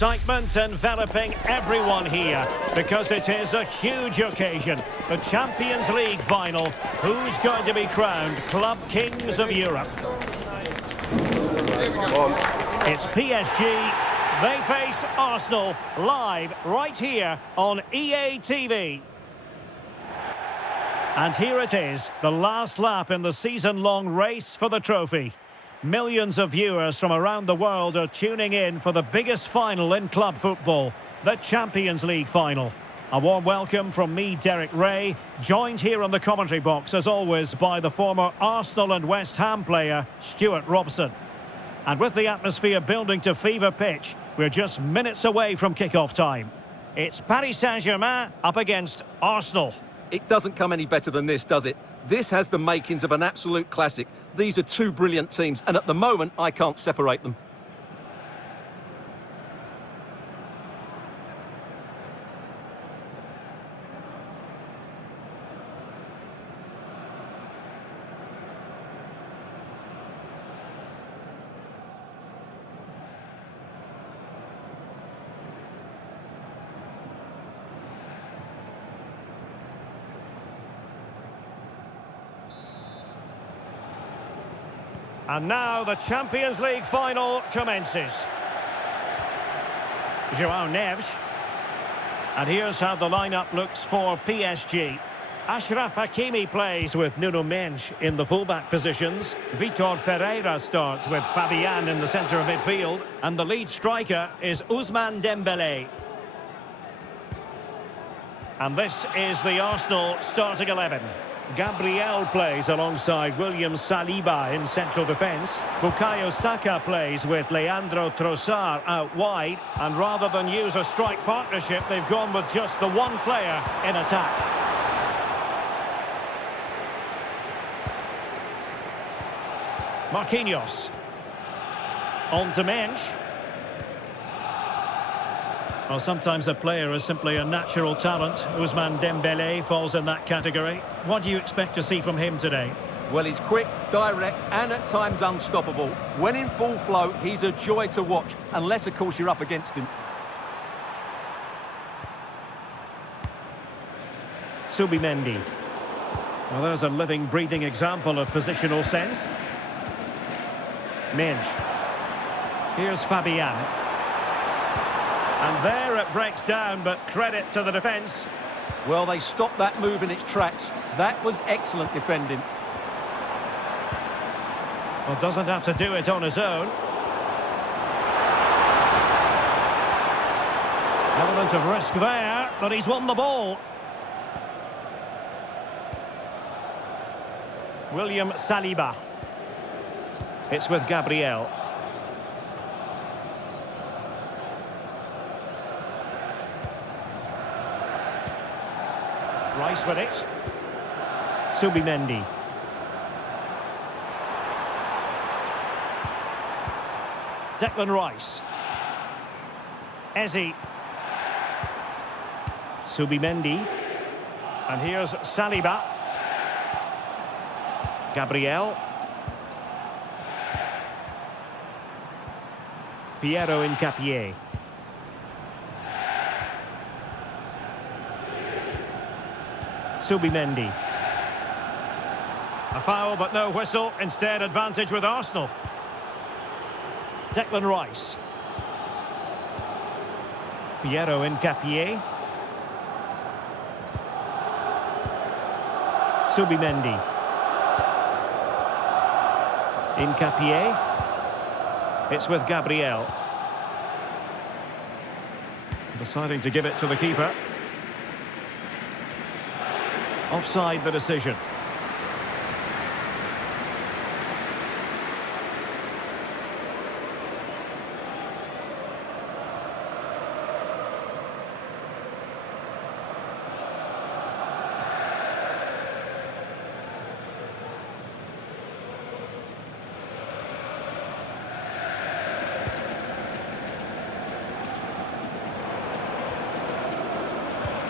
Excitement enveloping everyone here because it is a huge occasion. The Champions League final. Who's going to be crowned Club Kings of Europe? It's PSG. They face Arsenal live right here on EA TV. And here it is, the last lap in the season-long race for the trophy. Millions of viewers from around the world are tuning in for the biggest final in club football, the Champions League final. A warm welcome from me, Derek Ray, joined here in the commentary box, as always, by the former Arsenal and West Ham player, Stuart Robson. And with the atmosphere building to fever pitch, we're just minutes away from kick-off time. It's Paris Saint-Germain up against Arsenal. It doesn't come any better than this, does it? This has the makings of an absolute classic. These are two brilliant teams, and at the moment, I can't separate them. And now the Champions League final commences. João Neves. And here's how the lineup looks for PSG. Achraf Hakimi plays with Nuno Mendes in the fullback positions. Vitor Ferreira starts with Fabian in the centre of midfield. And the lead striker is Ousmane Dembélé. And this is the Arsenal starting 11. Gabriel plays alongside William Saliba in central defence. Bukayo Saka plays with Leandro Trossard out wide. And rather than use a strike partnership, they've gone with just the one player in attack. Marquinhos. On to Mendes. Well, sometimes a player is simply a natural talent. Ousmane Dembélé falls in that category. What do you expect to see from him today? Well, he's quick, direct, and at times unstoppable. When in full flow, he's a joy to watch, unless, of course, you're up against him. Subimendi. Well, there's a living, breathing example of positional sense. Mendes. Here's Fabian. And there it breaks down, but credit to the defence. Well, they stopped that move in its tracks. That was excellent defending. Well, doesn't have to do it on his own. Element of risk there, but he's won the ball. William Saliba. It's with Gabriel. Rice with it. Subimendi. Declan Rice. Eze. Subimendi. And here's Saliba. Gabriel. Piero Incapié. Subimendi. A foul but no whistle, instead advantage with Arsenal. Declan Rice. Piero Incapié. Subimendi. Incapié. It's with Gabriel. Deciding to give it to the keeper. Offside the decision.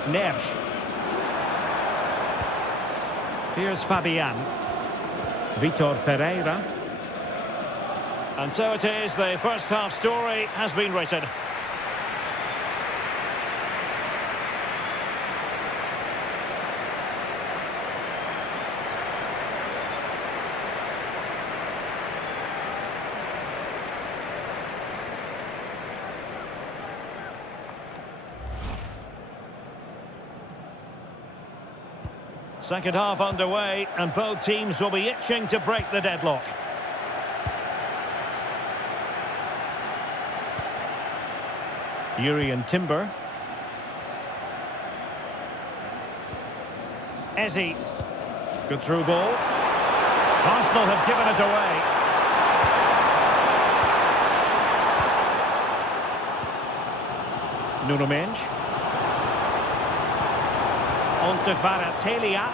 Neves. Here's Fabian. Vitor Ferreira. And so it is, the first half story has been written. Second half underway, and both teams will be itching to break the deadlock. Yuri and Timber. Eze. Good through ball. Arsenal have given it away. Nuno Mendes. On to Kvaratskhelia.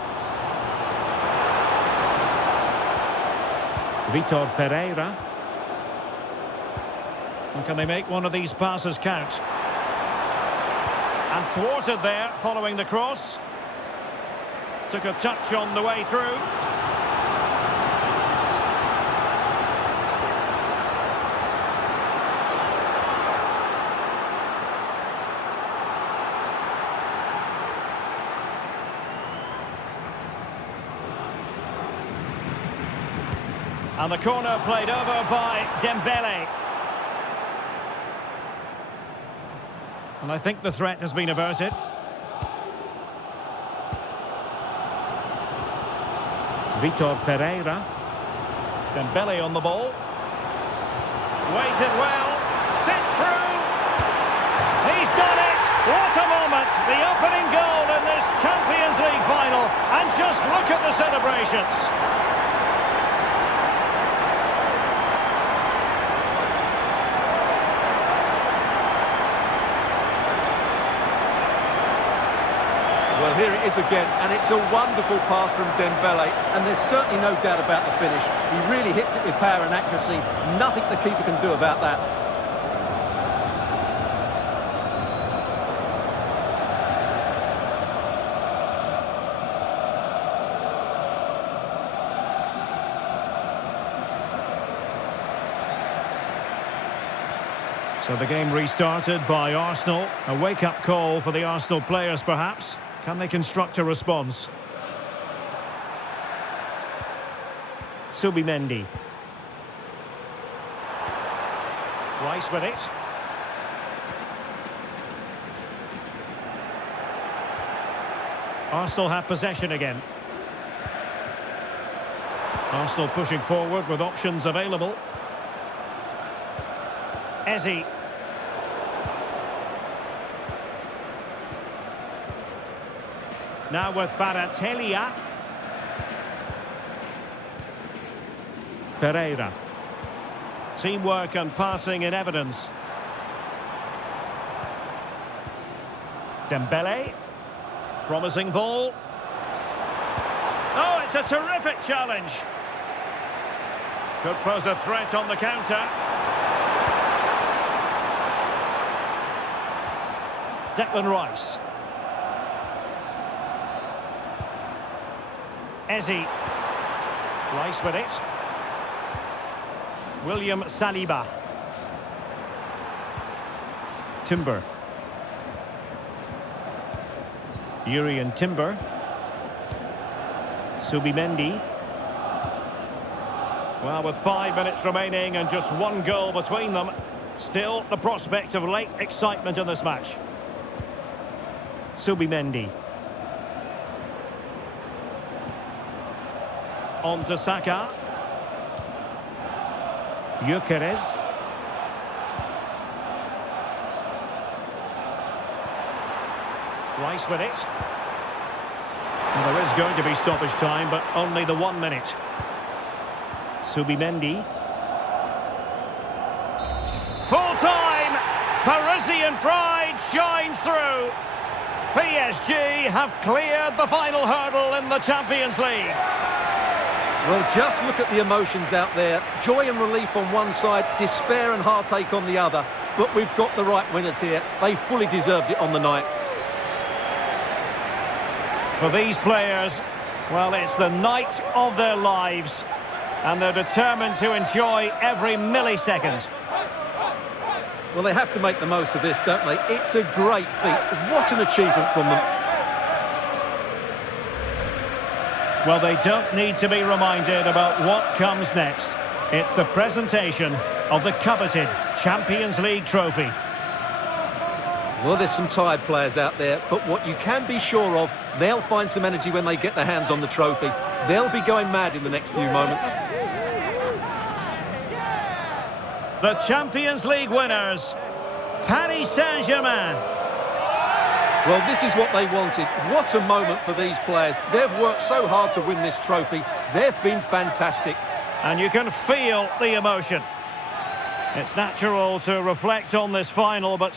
Vitor Ferreira. And can they make one of these passes count? And thwarted there following the cross. Took a touch on the way through. And the corner played over by Dembele. And I think the threat has been averted. Vitor Ferreira. Dembele on the ball. Waited well. Sent through. He's done it. What a moment. The opening goal in this Champions League final. And just look at the celebrations. Well, here it is again, and it's a wonderful pass from Dembele, and there's certainly no doubt about the finish. He really hits it with power and accuracy. Nothing the keeper can do about that. So the game restarted by Arsenal. A wake-up call for the Arsenal players, perhaps. Can they construct a response? Subimendi. Rice with it. Arsenal have possession again. Arsenal pushing forward with options available. Eze. Now with Kvaratskhelia. Ferreira. Teamwork and passing in evidence. Dembele. Promising ball. Oh, it's a terrific challenge. Could pose a threat on the counter. Declan Rice. Eze. Rice with it. William Saliba. Timber. Yuri and Timber. Subimendi. Well, with 5 minutes remaining and just one goal between them, still the prospect of late excitement in this match. Subimendi. On to Saka. Gyökeres. Rice with it. Well, there is going to be stoppage time, but only the 1 minute. Subimendi. Full time! Parisian pride shines through. PSG have cleared the final hurdle in the Champions League. Well, just look at the emotions out there. Joy and relief on one side, despair and heartache on the other. But we've got the right winners here. They fully deserved it on the night. For these players, well, it's the night of their lives. And they're determined to enjoy every millisecond. Well, they have to make the most of this, don't they? It's a great feat. What an achievement from them. Well, they don't need to be reminded about what comes next. It's the presentation of the coveted Champions League trophy. Well, there's some tired players out there, but what you can be sure of, They'll find some energy when they get their hands on the trophy. They'll be going mad in the next few moments. The Champions League winners, Paris Saint-Germain. Well, this is what they wanted. What a moment for these players. They've worked so hard to win this trophy. They've been fantastic. And you can feel the emotion. It's natural to reflect on this final, but